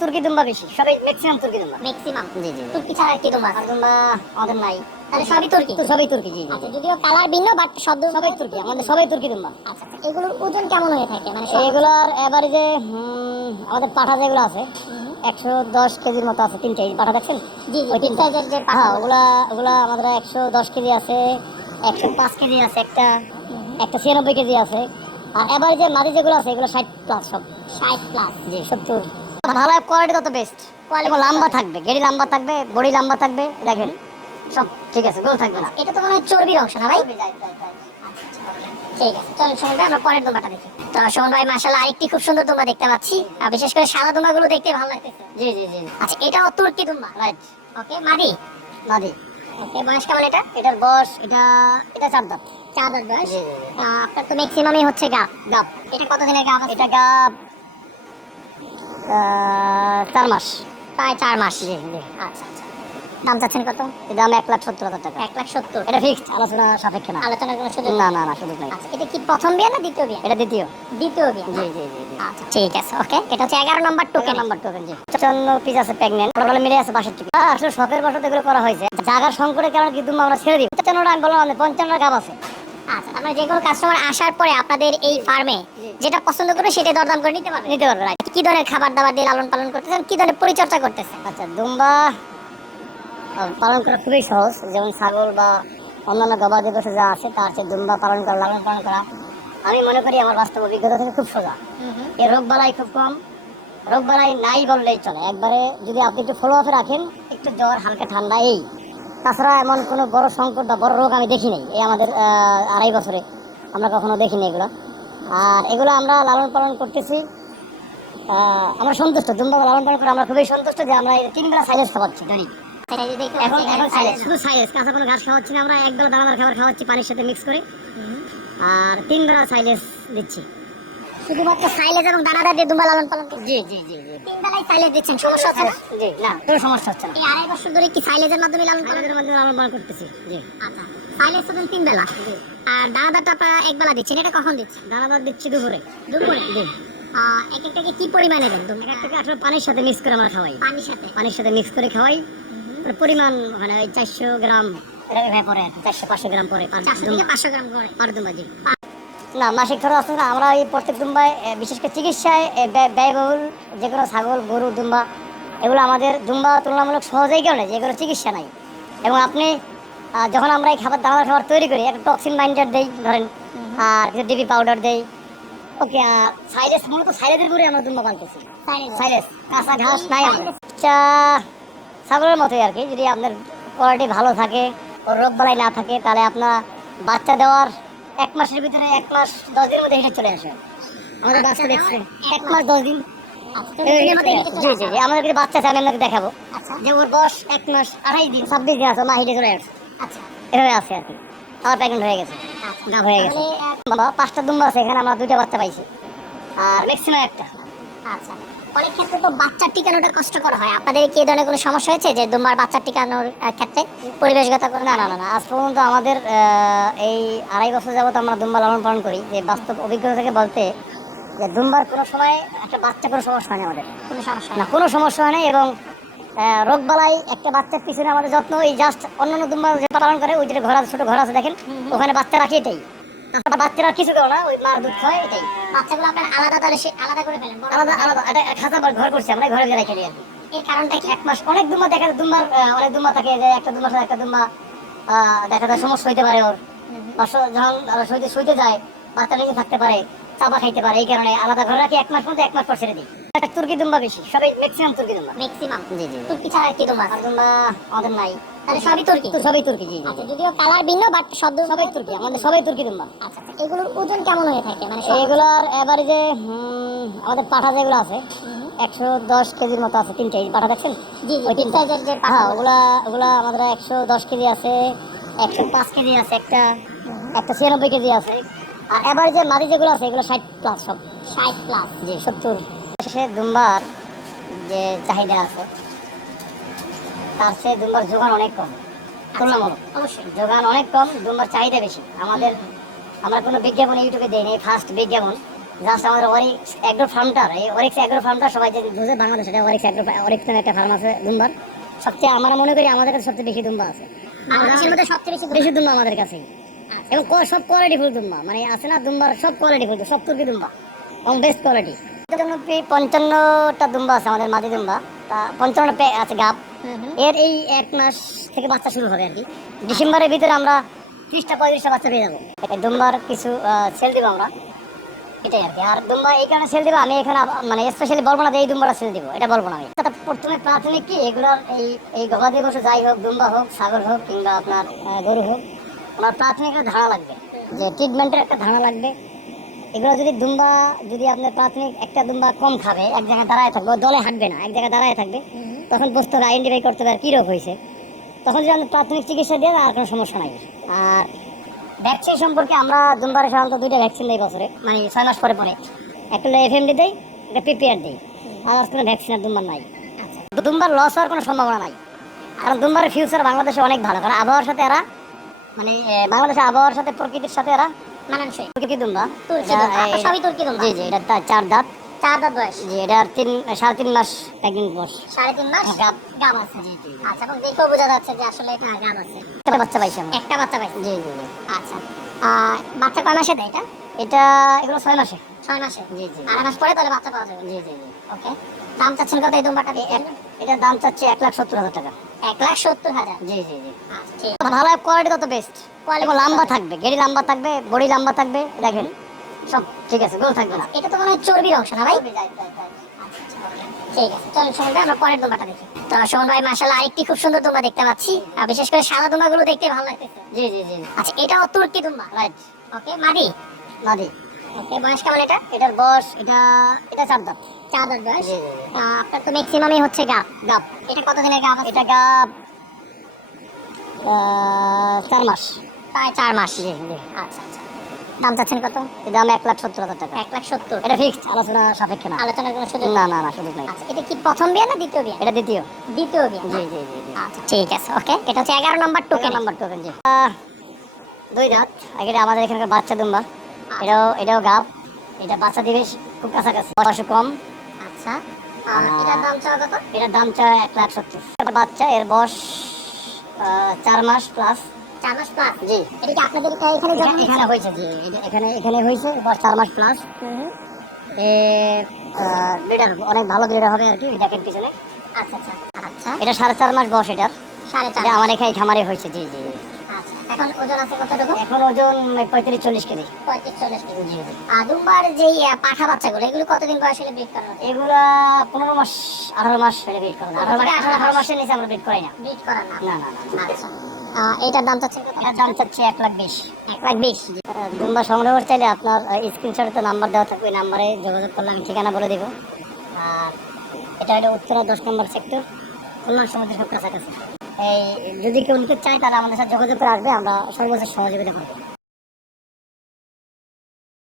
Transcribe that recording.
তুর্কি দুম্বা বেশি সবাই ম্যাক্সিমাম তুর্কি দুম্বা। ম্যাক্সিমাম জি জি। তুর্কি ছাড়া কি দুম্বা। আর দুম্বা আমাদের নাই। তাহলে সবই তুর্কি? তো সবাই তুর্কি জি আচ্ছা যদিও কালার ভিন্ন বাট শব্দ সবাই তুর্কি আমাদের সবাই তুর্কি দুম্বা। আচ্ছা আচ্ছা এগুলোর ওজন কেমন হয়ে থাকে? মানে এগুলার এভারেজে আমাদের পাঠা যেগুলো আছে একশো দশ কেজির মতো আছে তিনটে পাঠা দেখছেন? জি তিন। সাইজের যে হ্যাঁ পাখা ওগুলা ওগুলা আমাদের একশো দশ কেজি আছে একশো পাঁচ কেজি আছে একটা একটা ছিয়ানব্বই কেজি আছে। আর এবার যে মাটি যেগুলো আছে এগুলো ষাট প্লাস সব। ষাট প্লাস জি সত্তর। ভালো কোয়ালিটি তত বেস্ট কোয়ালিটি লম্বা থাকবে গেড়ি লম্বা থাকবে বডি লম্বা থাকবে দেখেন সব ঠিক আছে গোল থাকবে না। এটা তো মনে হয় চর্বির অংশ না ভাই? ঠিক আছে চলুন সুমন ভাই আমরা পরের দুম্বাটা দেখি। তো সুমন ভাই মাসাল্লাহ আরেকটি খুব সুন্দর দুম্বা দেখতে পাচ্ছি। আর বিশেষ করে সাদা দুম্বাগুলো দেখতে ভালো লাগতেছে। জি জি জি। আচ্ছা এটাও তুর্কি দুম্বা? রাইট ওকে মাদি? নাদি ওকে বয়স কেমন এটা? এটার বয়স এটা এটা চার দাঁত। চার দশ বয়স? জি জি জি। আহ, আপনার তো ম্যাক্সিমামই হচ্ছে গাপ গাপ এটা কত দিনের গাপ এটা গাপ চার মাস। প্রায় চার মাস। জি জি। আচ্ছা আচ্ছা। দাম চাচ্ছেন কত? দাম এক লাখ সত্তর হাজার টাকা। এক লাখ সত্তর? এটা ফিক্সড আলোচনা সাপেক্ষে না। আলোচনার কোনো সুযোগ না না না সুযোগ নাই। আচ্ছা এটা কি প্রথম বিয়ে না দ্বিতীয় বিয়ে? এটা দ্বিতীয়। দ্বিতীয় বিয়ে। জি জি জি আচ্ছা ঠিক আছে ওকে। এটা হচ্ছে এগারো নম্বর টোকেন নাম্বার টোকেন জি। পিস আছে প্রেগনেন্ট মিলে আছে পিস আসলে শখের বসত এগুলো করা হয়েছে। জায়গার সংকটের কারণে কিন্তু আমরা ছেড়ে দিই। পঞ্চান্নটা আমি বললাম পঞ্চান্নটা গাব আছে। আচ্ছা আমরা যে কোনো কাস্টমার আসার পরে আপনাদের এই ফার্মে যেটা পছন্দ করবে সেটা দরদাম করে নিতে পারবে। নিতে পারবে কি ধরনের খাবার দাবার দিয়ে লালন পালন করতেছেন কি ধরনের পরিচর্যা করতেছেন? আচ্ছা দুম্বা পালন করা খুবই সহজ। যেমন ছাগল বা অন্যান্য গবাদি পশু যা আছে তার চেয়ে দুম্বা পালন করা লালন পালন করা আমি মনে করি আমার বাস্তব অভিজ্ঞতা থেকে খুব সোজা। এর রোগ বালাই খুব কম রোগ বালাই নাই বললেই চলে। একবারে যদি আপনি একটু ফলো আপে রাখেন একটু জ্বর হালকা ঠান্ডা এই তাছাড়া এমন কোনো বড় সংকট বা বড় রোগ আমি দেখি নাই। এই আমাদের আড়াই বছরে আমরা কখনো দেখিনি এগুলো। আর এগুলো আমরা লালন পালন করতেছি। আমরা সন্তুষ্ট। দুম্বা লালন পালন করে আমরা খুবই সন্তুষ্ট যে আমরা এই তিন বেলা সাইলেজ খাওয়াচ্ছি দৈনিক। এখন এখন সাইলেজ শুধু সাইলেজ কাঁচা কোনো ঘাস খাওয়াচ্ছি না আমরা এক বেলা দানাদার খাবার খাওয়াচ্ছি পানির সাথে মিক্স করে। আর তিন বেলা সাইলেজ দিচ্ছি। শুধুমাত্র সাইলেজ এবং দানাদার দিয়ে দুম্বা লালন পালন জি জি জি জি। তিন বেলায় সাইলেজ দিচ্ছেন সমস্যা হচ্ছে না? জি না। কোনো সমস্যা হচ্ছে না। এই আড়াই বছর ধরে কি সাইলেজের মাধ্যমে লালন পালন আমাদের মধ্যে লালন পালন করতেছি। জি। আচ্ছা সাইলেজ তো তিন বেলা। আর দানাদারটা আপনারা এক বেলা দিচ্ছেন এটা কখন দিচ্ছেন? দানাদার দিচ্ছি দুপুরে। দুপুরে? জি। এক একটাকে কি পরিমাণে দেন? এক আসলে পানির সাথে মিক্স করে আমরা খাওয়াই। পানির সাথে? পানির সাথে মিক্স করে খাওয়াই। মানে পরিমাণ মানে ওই চারশো গ্রাম পরে? চারশো পাঁচশো গ্রাম পরে। চারশো থেকে পাঁচশো গ্রাম করে। পার জি। না মাসিক খরচ আছে না আমরা এই প্রত্যেক দুম্বায় বিশেষ করে চিকিৎসায় ব্যয়বহুল যেগুলো ছাগল গরু দুম্বা এগুলো আমাদের দুম্বা তুলনামূলক সহজেই কারণে যে এগুলো চিকিৎসা নাই। এবং আপনি যখন আমরা এই খাবার দানাদার খাবার তৈরি করি একটা টক্সিন বাইন্ডার দেই ধরেন আর কিছু ডিবি পাউডার দেই ওকে সাইলেস মূলত সাইলেসের উপরে আমরা দুম্বা পালতেছি সাইলেস। কাঁচা ঘাস নাই আমাদের। বাচ্চা ছাগলের মতোই আর কি যদি আপনার কোয়ালিটি ভালো থাকে রোগ বালাই না থাকে তাহলে আপনার বাচ্চা দেওয়ার এক মাসের ভিতরে এক মাস দশ দিনের মধ্যে চলে আসে। আমাদের বাচ্চা দেখছে এক মাস দশ দিন। আমাদের বাচ্চা আছে আমি আপনাকে দেখাবো। আচ্ছা। যে ওর বয়স এক মাস আড়াই দিন ছাব্বিশ দিন আছে মা হেঁটে চলে আসছে আচ্ছা। এভাবে আছে আর কি। আমার প্রেগনেন্ট হয়ে গেছে। আচ্ছা। গাভ হয়ে গেছে। বাবা পাঁচটা দুম্বা আছে এখানে আমরা দুইটা বাচ্চা পাইছি। আর ম্যাক্সিমাম একটা। আচ্ছা। অনেক ক্ষেত্রে তো বাচ্চা টিকানোটা কষ্টকর হয়। আপনাদের কি এই ধরনের কোনো সমস্যা হয়েছে যে দুম্বার বাচ্চা টিকানোর ক্ষেত্রে? পরিবেশগত করে না না না না আজ পর্যন্ত আমাদের এই আড়াই বছর যাবত আমরা দুম্বা লালন পালন করি। যে বাস্তব অভিজ্ঞতা থেকে বলতে যে দুম্বার কোনো সময় একটা বাচ্চা কোনো সমস্যা হয়নি আমাদের। কোনো সমস্যা না কোনো সমস্যা হয়নি এবং রোগ বালাই একটা বাচ্চার পিছনে আমাদের যত্ন এই জাস্ট অন্যান্য দুম্বা যে পালন করে ওই যে ঘর আছে ছোট ঘর আছে দেখেন ওখানে বাচ্চা রাখি এটাই বাচ্চারা কিছু করে না ওই মার দুধ খায় এটাই। বাচ্চাগুলো আপনার আলাদা তাহলে আলাদা করে ফেলেন আলাদা আলাদা। এটা খাঁচা ঘর করছি আমরা ঘরে রেখে দিই আর কারণটা কি? এক মাস অনেক দুম্বা দেখা যায় দুম্বার অনেক দুম্বা থাকে যে একটা দুম্বার সাথে একটা দুম্বা দেখা যায় সমস্যা হইতে পারে ওর। যখন শুইতে শুইতে যায় বাচ্চা নিচে থাকতে পারে চাপা খাইতে পারে এই কারণে আলাদা ঘরে রাখি এক মাস পর্যন্ত এক মাস পর ছেড়ে দিই। একটা তুর্কি দুম্বা বেশি সবাই ম্যাক্সিমাম তুর্কি দুম্বা। ম্যাক্সিমাম জি জি তুর্কি ছাড়া কি দুম্বা? আর দুম্বা আমাদের নাই। তাহলে সবই তুর্কি? তো সবাই তুর্কি জি জি আচ্ছা যদিও কালার ভিন্ন বাট শব্দ সবাই তুর্কি আমাদের সবাই তুর্কি দুম্বা আচ্ছা আচ্ছা এগুলোর ওজন কেমন হয়ে থাকে? মানে এভারেজে আমাদের পাঠা যেগুলো আছে একশো দশ কেজির মতো আছে তিনটে এই পাঠা দেখছেন? জি জি ওই তিন সাইজের যে হ্যাঁ ওগুলা ওগুলা আমাদের একশো দশ কেজি আছে একশো পাঁচ কেজি আছে একটা একটা ছিয়ানব্বই কেজি আছে। আর এবার যে মাটি যেগুলো আছে এগুলো ষাট প্লাস সব। ষাট প্লাস জি সত্তর। সে দুম্বার যে চাহিদা আছে তার চেয়ে দুম্বার যোগান অনেক কম। তুলনামূলক অবশ্যই। যোগান অনেক কম দুম্বার চাহিদা বেশি। আমাদের আমরা কোনো বিজ্ঞাপন ইউটিউবে দেই নাই ফার্স্ট বিজ্ঞাপন। জাস্ট আমাদের ওরিক্স অ্যাগ্রো ফার্মটার এই ওরিক্স অ্যাগ্রো ফার্মটা সবাই যদি বুঝে বাংলাদেশ এটা ওরিক্স অ্যাগ্রো ওরিক্স নামে একটা ফার্ম আছে দুম্বার। সবচেয়ে আমরা মনে করি আমাদের কাছে সবচেয়ে বেশি দুম্বা আছে। বাংলাদেশের মধ্যে সবচেয়ে বেশি বেশি দুম্বা আমাদের কাছে এবং সব কোয়ালিটি ফুল দুম্বা। মানে আছে না দুম্বার সব কোয়ালিটি ফুল সব তুর্কি দুম্বা। এবং বেস্ট কোয়ালিটি পঞ্চান্নটা দুম্বা আছে আমাদের মাদি দুম্বা। তা পঞ্চান্নটা আছে গাপ এর এই এক মাস থেকে বাচ্চা শুরু হবে আর কি। ডিসেম্বরের ভিতরে আমরা ত্রিশটা পঁয়ত্রিশটা বাচ্চা পেয়ে যাব। দুম্বার কিছু সেল দিব আমরা। এটাই আর কি। আর দুম্বা এই কারণে সেল দিব। আমি এখানে মানে স্পেশালি বলব না যে এই দুম্বাটা সেল দিব। এটা বলব না আমি। প্রথমে প্রাথমিক কি? এগুলোর এই এই গবাদি পশু যাই হোক দুম্বা হোক ছাগল হোক কিংবা আপনার গরু হোক ওনার প্রাথমিক একটা ধারণা লাগবে। যে ট্রিটমেন্টের একটা ধারণা লাগবে। এগুলো যদি দুম্বা যদি আপনার প্রাথমিক একটা দুম্বা কম খাবে এক জায়গায় দাঁড়ায় থাকবে দলে হাঁটবে না এক জায়গায় দাঁড়ায় থাকবে তখন বুঝতে হবে আইডেন্টিফাই করতে হবে আর কী রোগ হয়েছে। তখন যদি আমরা প্রাথমিক চিকিৎসা দিয়ে আর কোনো সমস্যা নাই। আর ভ্যাকসিন সম্পর্কে আমরা দুম্বারে সাধারণত দুইটা ভ্যাকসিন দিই বছরে মানে ছয় মাস পরে পরে। একটা হলো এফএমডি দেই একটা পিপিআর দিই। আর কোনো ভ্যাকসিন আর দুম্বার নাই। দুম্বার লস হওয়ার কোনো সম্ভাবনা নাই। কারণ দুম্বারের ফিউচার বাংলাদেশে অনেক ভালো কারণ আবহাওয়ার সাথে এরা মানে বাংলাদেশের আবহাওয়ার সাথে প্রকৃতির সাথে এরা মানানসই। তুর্কি দুম্বা? তুর্কি দুম্বা, সবই তুর্কি দুম্বা। জি জি এটা চার দাঁত। চার দাঁত বয়স। জি এটার তিন সাড়ে তিন মাস একদিন বয়স। সাড়ে তিন মাস? গাব। গাব আছে। আচ্ছা এবং দেখেও বোঝা যাচ্ছে যে আসলে এটা গাব আছে। একটা বাচ্চা পাইছি একটা বাচ্চা পাইছে। জি জি আচ্ছা। বাচ্চা কয় মাসে দেয় এটা? এটা এগুলো ছয় মাসে। ছয় মাসে? জি জি। আড়াই মাস পরে তাহলে বাচ্চা পাওয়া যাবে। জি জি জি। ওকে। দাম চাচ্ছেন কত এই দুম্বাটা এটার দাম চাচ্ছি এক লাখ সত্তর হাজার টাকা। এক লাখ সত্তর হাজার? জি জি জি। আচ্ছা ভালো কোয়ালিটি তত বেস্ট এবং লম্বা থাকবে গেড়ি লম্বা থাকবে বডি লম্বা থাকবে দেখেন। সব ঠিক আছে গোল থাকবে না। এটা তো মনে হয় চর্বির অংশ না ভাই? ঠিক আছে চল ভাই আমরা পরের দুম্বাটা দেখি। তো সুমন ভাই মাসাল্লাহ আরেকটি খুব সুন্দর দুম্বা দেখতে পাচ্ছি। আর বিশেষ করে সাদা দুম্বাগুলো দেখতে ভালো লাগতেছে। জি জি জি আচ্ছা এটাও তুর্কি দুম্বা? রাইট ওকে মাদি? মাদি। ওকে বয়স কেমন এটা? এটার বয়স এটা এটা চার দাঁত। চার দাঁত বয়স? আপনার তো ম্যাক্সিমামই হচ্ছে গাব। গাব। এটা গাব এটা গাব চার মাস। প্রায় চার মাস। জি জি। আচ্ছা আচ্ছা। দাম চাচ্ছেন কত? দাম এক লাখ সত্তর হাজার টাকা। এক লাখ সত্তর? এটা ফিক্সড আলোচনা সাপেক্ষে না। আলোচনার কোনো সুযোগ না না না সুযোগ নাই। আচ্ছা এটা কি প্রথম বিয়ে না দ্বিতীয় বিয়ে? এটা দ্বিতীয়। দ্বিতীয় বিয়ে জি জি জি আচ্ছা ঠিক আছে ওকে। এটা হচ্ছে এগারো নম্বর টোকেন নাম্বার টোকেন জি। দুই দাঁত। আগে আমাদের এখানকার বাচ্চা দুম্বা। এটাও এটাও গাব। এটা বাচ্চা দিবে খুব কাছাকাছি। কম। আচ্ছা। এটার দাম চাওয়া কত? এটার দাম চায় এক লাখ সত্তর। বাচ্চা এর বয়স চার মাস প্লাস চার মাস প্লাস জি। এটা কি আপনাদের এখানে জন্ম এখানে হয়েছে জি। এখানে এখানে হয়েছে বয়স চার মাস প্লাস এ ব্রিডার অনেক ভালো ব্রিডার হবে আর কি পিছনে। আচ্ছা আচ্ছা। আচ্ছা। এটা সাড়ে চার মাস বয়স এটার। সাড়ে চার এটা আমার এখানে খামারে হয়েছে জি জি। এখন ওজন আছে কতটুকু এখন ওজন পঁয়ত্রিশ চল্লিশ কেজি। পঁয়ত্রিশ চল্লিশ কেজি। জি জি। আর দুম্বার যেই পাঠা বাচ্চাগুলো এগুলো কতদিন বয়স হলে ব্রিড করানো যায়? এগুলা পনেরো মাস আঠারো মাস হলে করে আঠারো মাস? আঠারো মাসের নিচে আমরা বেট করি না। ব্রিড করার না। না না আচ্ছা। আহ, এইটার দাম? এটার দাম চাচ্ছি এক লাখ বিশ। এক লাখ বিশ? দুম্বা সংগ্রহ করতে চাইলে আপনার স্ক্রিনশটে তো নাম্বার দেওয়া থাকবে ওই নাম্বারে যোগাযোগ করলে আমি ঠিকানা বলে দিব। আর এটা হলো উত্তরা দশ নম্বর সেক্টর খুলনার সমুদ্রের সব কাছাকাছি। যদি কেউ নিতে চায় তাহলে আমাদের সাথে যোগাযোগ করে আসবে আমরা সর্বোচ্চ সহযোগিতা করব।